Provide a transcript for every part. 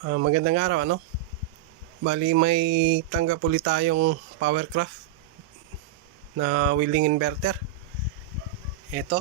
Magandang araw, ano? Bali may tanggap ulit tayong Powercraft na welding inverter. Ito,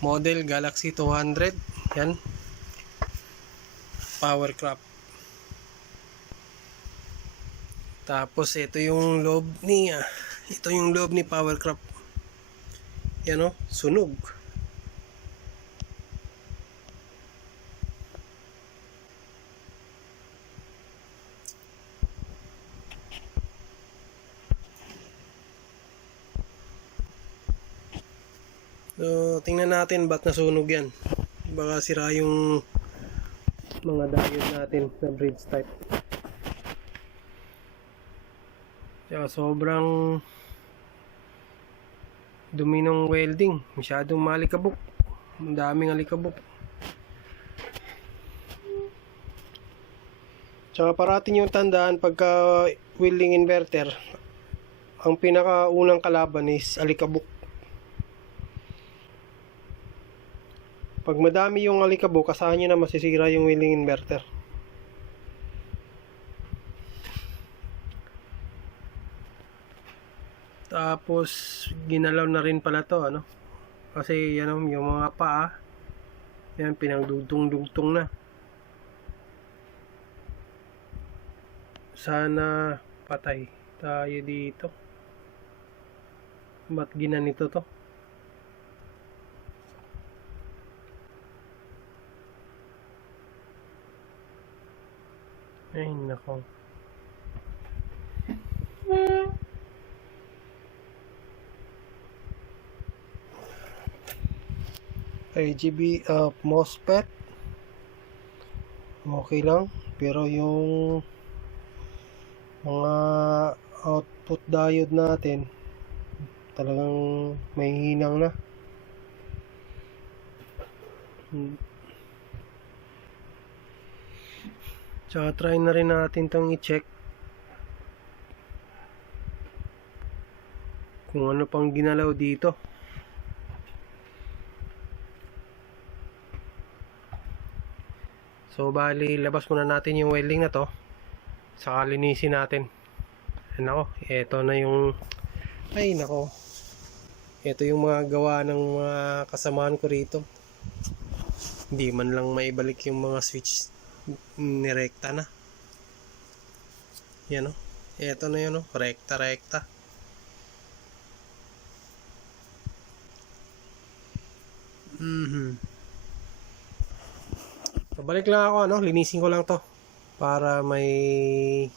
model Galaxy 200. Yan, Powercraft. Tapos ito yung loob ni Powercraft. Yan, sunog. So, tingnan natin ba't nasunog yan. Baka sira yung mga diode natin na bridge type. Kaya sobrang dumi ng welding. Masyadong malikabok. Ang daming alikabok. Tsaka parating yung tandaan pagka welding inverter, ang pinakaunang kalaban is alikabok. Pag madami yung alikabok, asahan nyo na masisira yung welding inverter. Tapos ginalaw na rin pala to, ano? Kasi yan yung mga paa, yan pinagdugtong-dugtong na. Sana patay tayo dito. Ba't ginanito to? Ay nako. RGB MOSFET okay lang, pero yung mga output diode natin talagang may hinang na. Tsaka try na rin natin itong i-check kung ano pang ginalaw dito. So bali labas muna natin yung welding na to, saka linisin natin. Nako, eto na yung eto yung mga gawa ng mga kasamaan ko rito. Hindi man lang maibalik yung mga switch, nirekta na. Yan eto na yun rekta. Balik lang ako, linisin ko lang to para may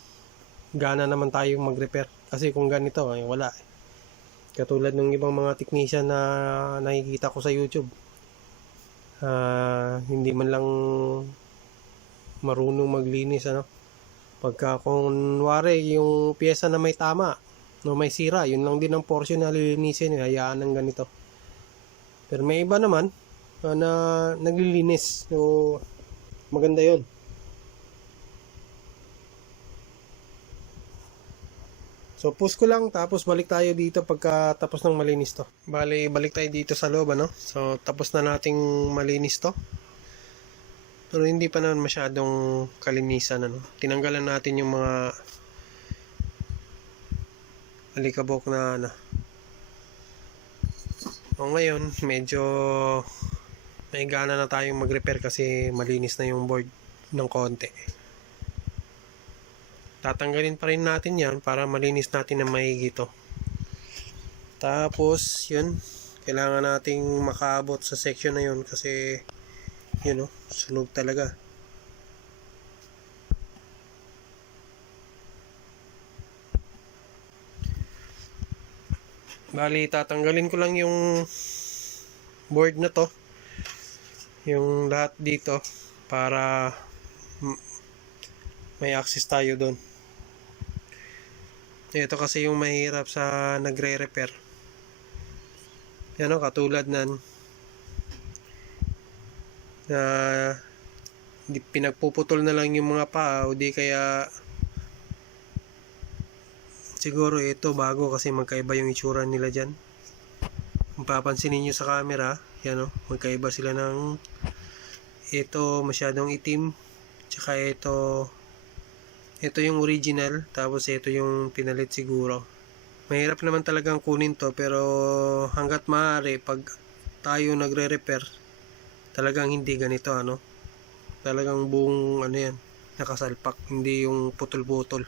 gana naman tayong mag-repair. Kasi kung ganito, wala. Katulad ng ibang mga technician na nakikita ko sa YouTube, hindi man lang marunong maglinis, pagka kunwari yung pyesa na may tama, may sira, yun lang din ang portion na lilinisin, hayaan ng ganito. Pero may iba naman na naglilinis, so maganda yun. So push ko lang, tapos balik tayo dito pagka tapos ng malinis to. Bali, balik tayo dito sa loob, So tapos na nating malinis to. Pero hindi pa naman masyadong kalinisan, Tinanggalan natin yung mga alikabok na O ngayon, medyo may gana na tayong mag-repair kasi malinis na yung board ng konti. Tatanggalin pa rin natin yan para malinis natin na maigi to. Tapos yun, kailangan nating makaabot sa section na yun kasi yun sunog talaga. Bali, tatanggalin ko lang yung board na to, yung lahat dito, para may access tayo doon. Ito kasi yung mahirap sa nagre-repair. Yan katulad nan na pinagpuputol na lang yung mga paa, o di kaya siguro ito bago kasi magkaiba yung itsura nila dyan. Kung papansinin nyo sa camera, yan magkaiba sila ng ito masyadong itim, tsaka Tsaka ito yung original, tapos ito yung pinalit siguro. Mahirap naman talagang kunin to, pero hanggat maaari pag tayo nagre-repair, talagang hindi ganito ano. Talagang buong ano yan, nakasalpak, hindi yung putol-putol.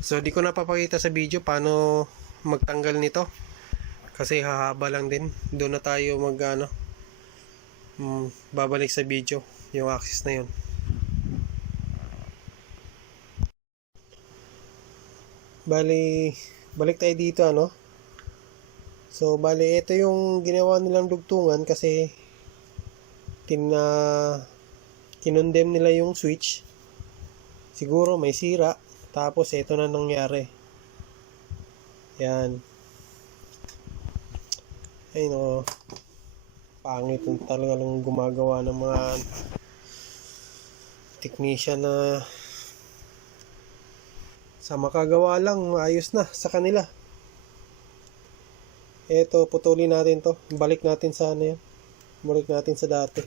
So di ko napapakita sa video paano magtanggal nito kasi hahaba lang din. Doon na tayo babalik sa video yung axis na yun. Bali, balik tayo dito ano. So bali, ito yung ginawa nilang dugtungan kasi kinondem nila yung switch. Siguro may sira, tapos ito na nangyari. Yan. Ay no, pangit yung talaga lang gumagawa ng mga technician na sa makagawa lang maayos na sa kanila. Eto, putulin natin to, balik natin sa ano yan, balik natin sa dati.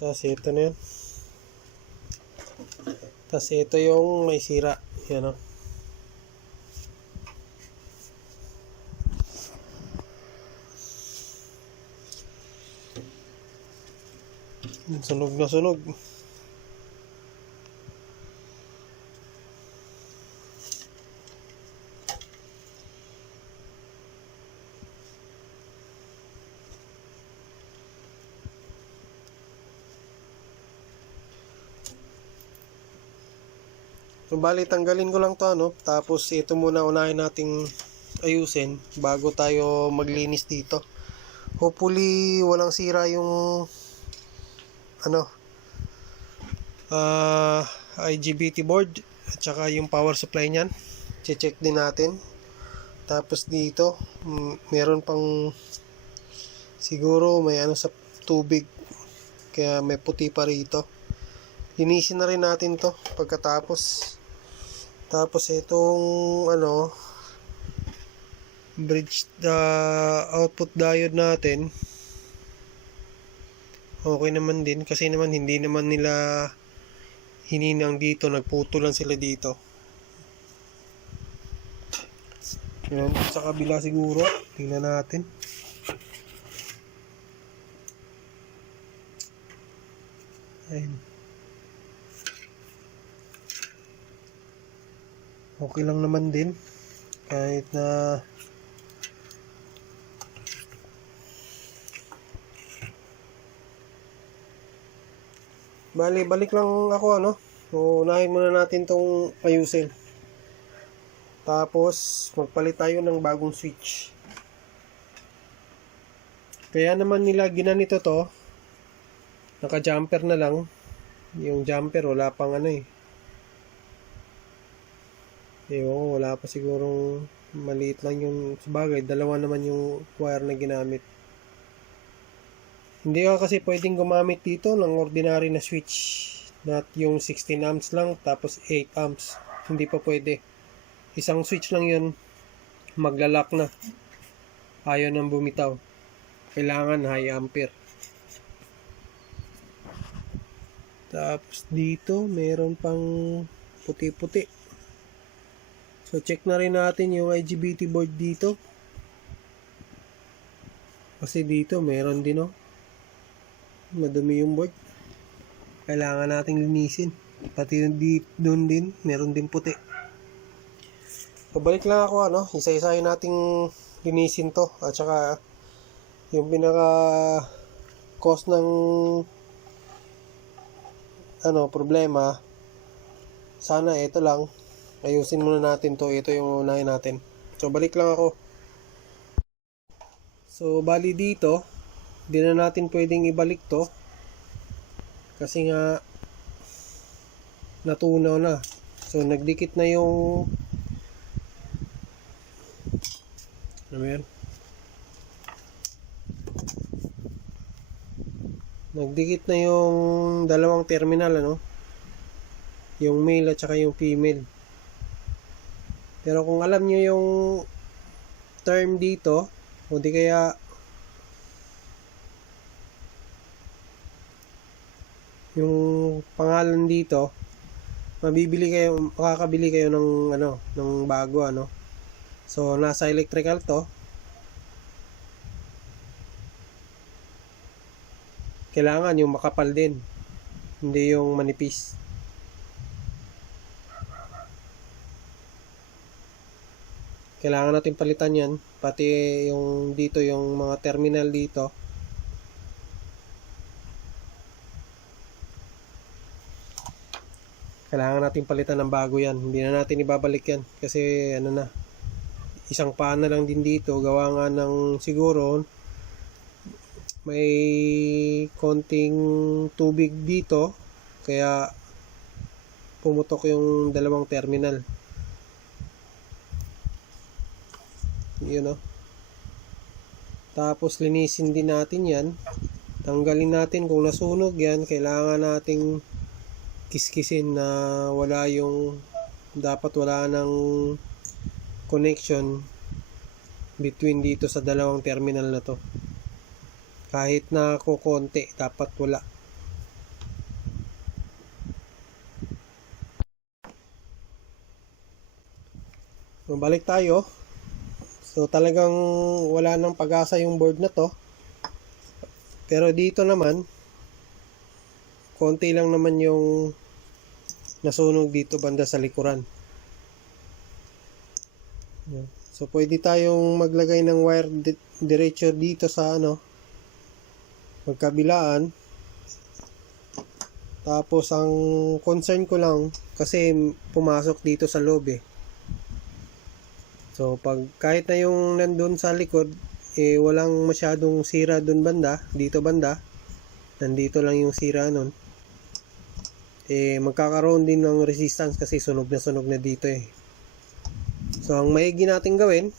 Tapos ito na yan. Tapos ito yung may sira. Yan o. Sunog na sunog. So, bali, tanggalin ko lang to ano. Tapos ito muna unahin nating ayusin bago tayo maglinis dito. Hopefully walang sira yung IGBT board at saka yung power supply niyan. Check din natin. Tapos dito meron pang siguro may sa tubig kaya may puti pa rito. Linisin na rin natin to pagkatapos. Tapos itong bridge output diode natin okay naman din kasi naman hindi naman nila hininang dito, nagputulan sila dito. Yan, sa kabila siguro tingnan natin. Ayun. Okay lang naman din kahit na balik lang ako so unahin muna natin tong ayusin tapos magpalit tayo ng bagong switch. Kaya naman nila ginanito to, naka jumper na lang. Yung jumper wala pang wala pa sigurong maliit lang yung sabagay, dalawa naman yung wire na ginamit. Hindi ka kasi pwedeng gumamit dito ng ordinary na switch, not yung 16 amps lang tapos 8 amps, hindi pa pwede. Isang switch lang yun, maglalak na, ayaw nang bumitaw, kailangan high ampere. Tapos dito meron pang puti-puti. So check na rin natin yung IGBT board dito. Kasi dito meron din madumi yung board. Kailangan nating linisin. Pati doon din meron din puti. Pabalik lang ako isa-isahin nating linisin to. At saka yung pinaka cause ng problema, sana ito lang. Ayusin muna natin to. Ito yung unahin natin. So balik lang ako. So bali dito, di na natin pwedeng ibalik to kasi nga natunaw na. So nagdikit na yung Nagdikit na yung dalawang terminal, ano? Yung male at saka yung female. Pero kung alam nyo yung term dito, o di kaya yung pangalan dito, makakabili kayo ng ng bago, ano. So nasa electrical to. Kailangan yung makapal din, hindi yung manipis. Kailangan natin palitan yan, pati yung dito, yung mga terminal dito. Kailangan natin palitan ng bago yan. Hindi na natin ibabalik yan kasi isang paan na lang din dito. Gawa nga ng siguro may konting tubig dito, kaya pumutok yung dalawang terminal. Yun, no? Tapos linisin din natin yan. Tanggalin natin kung nasunog yan. Kailangan nating kiskisin na dapat wala ng connection between dito sa dalawang terminal na to. Kahit na kukonti, dapat wala. So, balik tayo. So talagang wala nang pag-asa yung board na to. Pero dito naman, konti lang naman yung nasunog dito banda sa likuran. So pwede tayong maglagay ng wire diretso dito sa magkabilaan. Tapos ang concern ko lang kasi pumasok dito sa loob eh. So kahit na yung nandun sa likod walang masyadong sira dun banda, dito banda. Nandito lang yung sira nun. Magkakaroon din ng resistance kasi sunog na dito eh. So ang maigi natin gawin,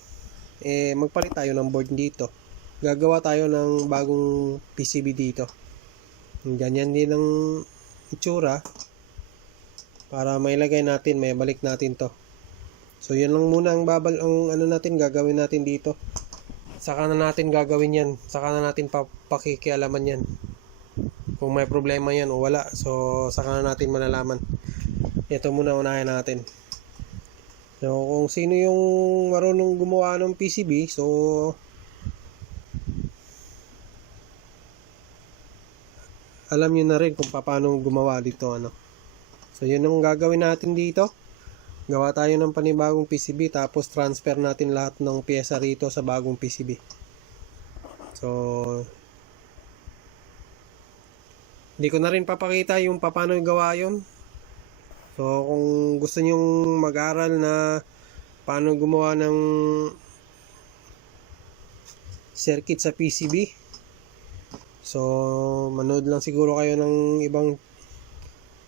magpalit tayo ng board dito. Gagawa tayo ng bagong PCB dito. Ganyan din ang itsura para mailagay natin, may balik natin to. So yun lang muna ang gagawin natin dito. Saka na natin gagawin yan. Saka na natin pakikialaman yan. Kung may problema yan o wala. So saka na natin malalaman. Ito muna unahin natin. So kung sino yung marunong gumawa ng PCB, so alam nyo na rin kung paano gumawa dito, So yun ang gagawin natin dito. Gawa tayo ng panibagong PCB, tapos transfer natin lahat ng pyesa rito sa bagong PCB. So hindi ko na rin papakita yung paano gawa yun. So kung gusto nyong mag-aral na paano gumawa ng circuit sa PCB, so manood lang siguro kayo ng ibang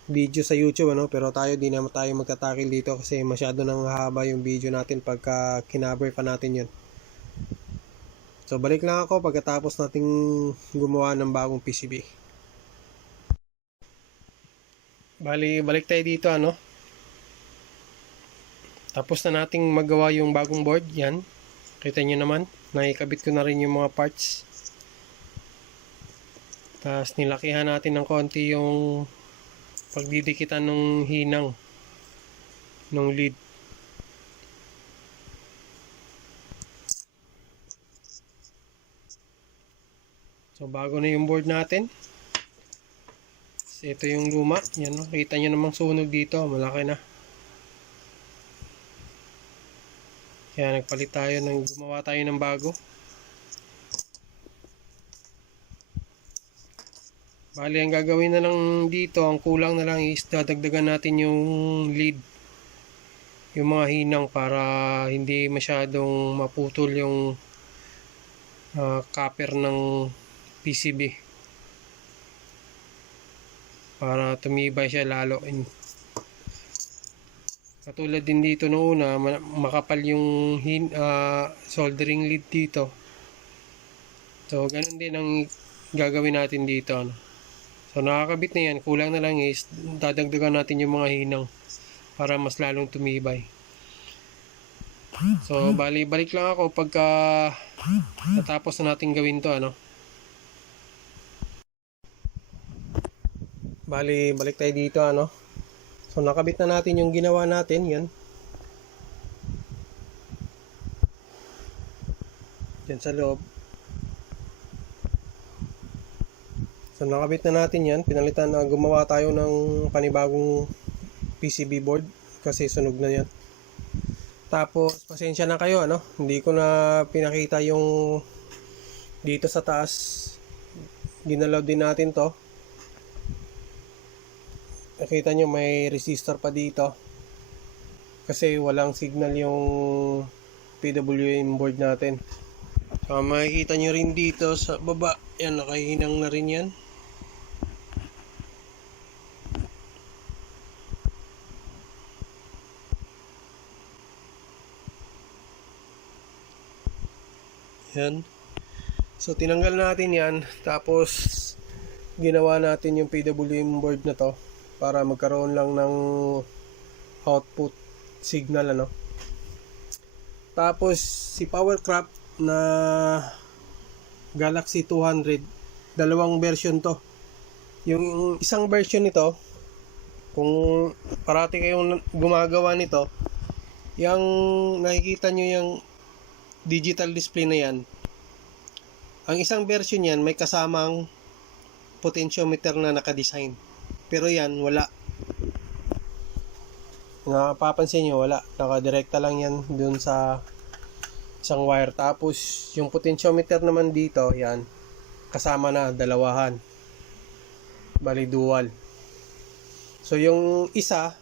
video sa YouTube, pero tayo di naman tayo magtatakil dito kasi masyado nang haba yung video natin pagka kinaber pa natin yun. So balik lang ako pagkatapos nating gumawa ng bagong PCB. Balik tayo dito, tapos na nating magawa yung bagong board. Yan, kita nyo naman, naikabit ko na rin yung mga parts. Tapos nilakihan natin ng konti yung pagdidikitan ng hinang ng lead. So bago na yung board natin. Ito yung luma. Yan, kita nyo namang sunog dito, malaki na. Kaya gumawa tayo ng bago. Bali, ang gagawin na lang dito, ang kulang na lang is dadagdagan natin yung lead, yung mga hinang, para hindi masyadong maputol yung copper ng PCB, para tumibay siya lalo. Katulad din dito noong una, makapal yung soldering lead dito. So ganun din ang gagawin natin dito, So nakakabit na yan, kulang na lang is dadagdagan natin yung mga hinang para mas lalong tumibay. So balik lang ako pagka natapos na natin gawin to, ano. Balik tayo dito, ano. So nakabit na natin yung ginawa natin, yan. Diyan sa loob. So nakabit na natin yan, pinalitan na, gumawa tayo ng panibagong PCB board kasi sunog na yan. Tapos pasensya na kayo, ano, hindi ko na pinakita yung dito sa taas. Ginalaw din natin to. Nakita nyo may resistor pa dito kasi walang signal yung PWM board natin. So makikita nyo rin dito sa baba, yan, nakahinang na rin yan. Yan. So tinanggal natin yan, tapos ginawa natin yung PWM board na to para magkaroon lang ng output signal, ano. Tapos si Powercraft na Galaxy 200, dalawang version to. Yung isang version nito, kung parati kayong gumagawa nito, yung nakikita nyo yung digital display na yan, ang isang version yan may kasamang potentiometer na nakadesign, pero yan wala. Napapansin nyo, wala, nakadirekta lang yan dun sa isang wire. Tapos yung potentiometer naman dito, yan, kasama na dalawahan, bali dual. So yung isa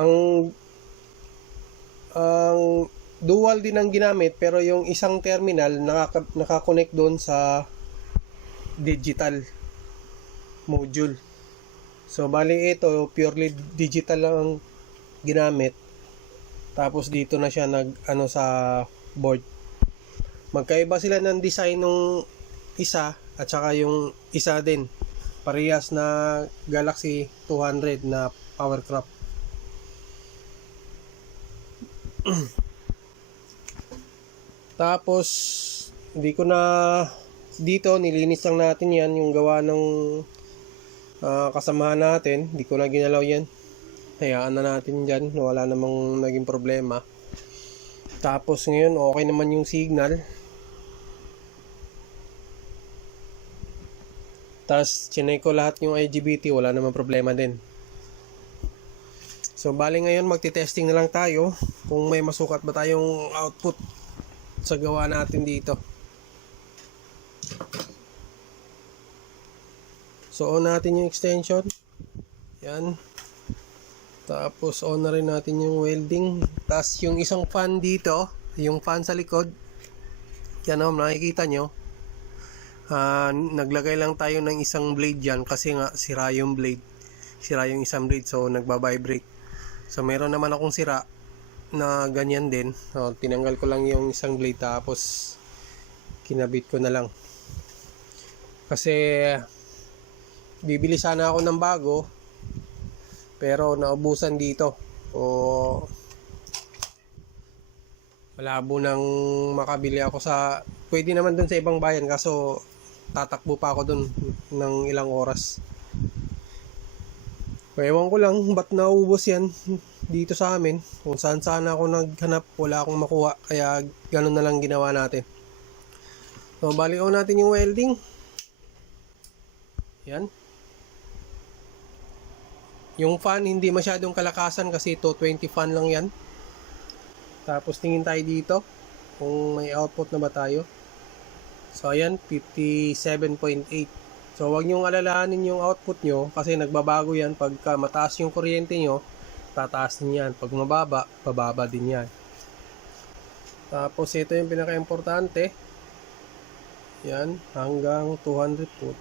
ang dual din ang ginamit, pero yung isang terminal nakakonect doon sa digital module. So bali ito purely digital lang ang ginamit, tapos dito na siya ano sa board. Magkaiba sila ng design ng isa at saka yung isa din, parehas na Galaxy 200 na Powercraft. Tapos hindi ko na dito, nilinis lang natin yan, yung gawa ng kasamahan natin. Hindi ko na ginalaw yan, hayaan na natin dyan, wala namang naging problema. Tapos ngayon okay naman yung signal. Tapos chinek ko lahat yung IGBT, wala namang problema din. So bali ngayon magti-testing na lang tayo kung may masukat ba tayong output sa gawa natin dito. So on natin yung extension, yan. Tapos on na rin natin yung welding. Tapos yung isang fan dito, yung fan sa likod, yan o, nakikita nyo, naglagay lang tayo ng isang blade dyan kasi nga sira yung blade, sira yung isang blade, so nagbabibrate. So meron naman akong sira na ganyan din, so tinanggal ko lang yung isang blade, tapos kinabit ko na lang kasi bibili sana ako ng bago pero naubusan dito, o malabo nang makabili ako sa, pwede naman dun sa ibang bayan kaso tatakbo pa ako dun ng ilang oras. Ewan ko lang ba't naubos yan dito sa amin. Kung saan sana ako naghanap, wala akong makuha, kaya ganun na lang ginawa natin. So balik natin yung welding. Yan. Yung fan hindi masyadong kalakasan kasi 220 fan lang yan. Tapos tingin tayo dito kung may output na ba tayo. So ayan, 57.8. So wag niyong alalahanin yung output nyo kasi nagbabago yan. Pagka mataas yung kuryente nyo, tataas din yan. Pag mababa, bababa din yan. Tapos ito yung pinaka-importante. Yan, hanggang 200 po.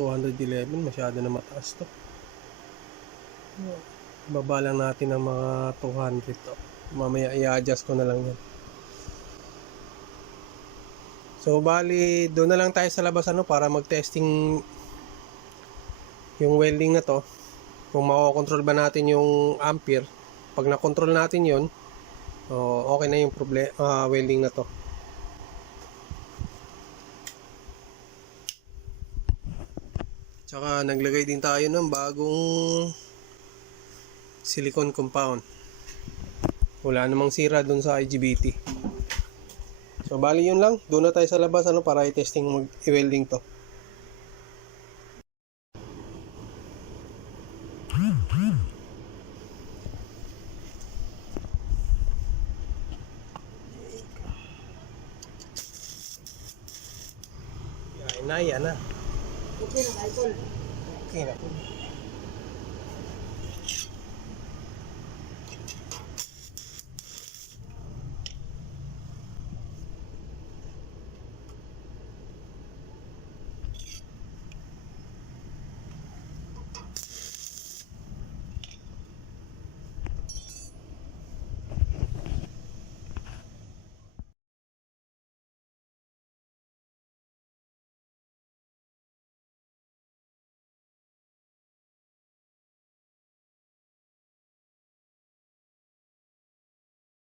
211, masyado na mataas to. Baba lang natin ng mga 200 to. Mamaya i-adjust ko na lang yan. So bali doon na lang tayo sa labas para mag-testing yung welding na to. Kung makokontrol ba natin yung ampere. Pag na-control natin yon, okay na yung welding na to. Tsaka naglagay din tayo ng bagong silicone compound. Wala namang sira doon sa IGBT. So bali yun lang, doon na tayo sa labas para i-testing i-welding to. Yan na. Okay na, idol. Okay na.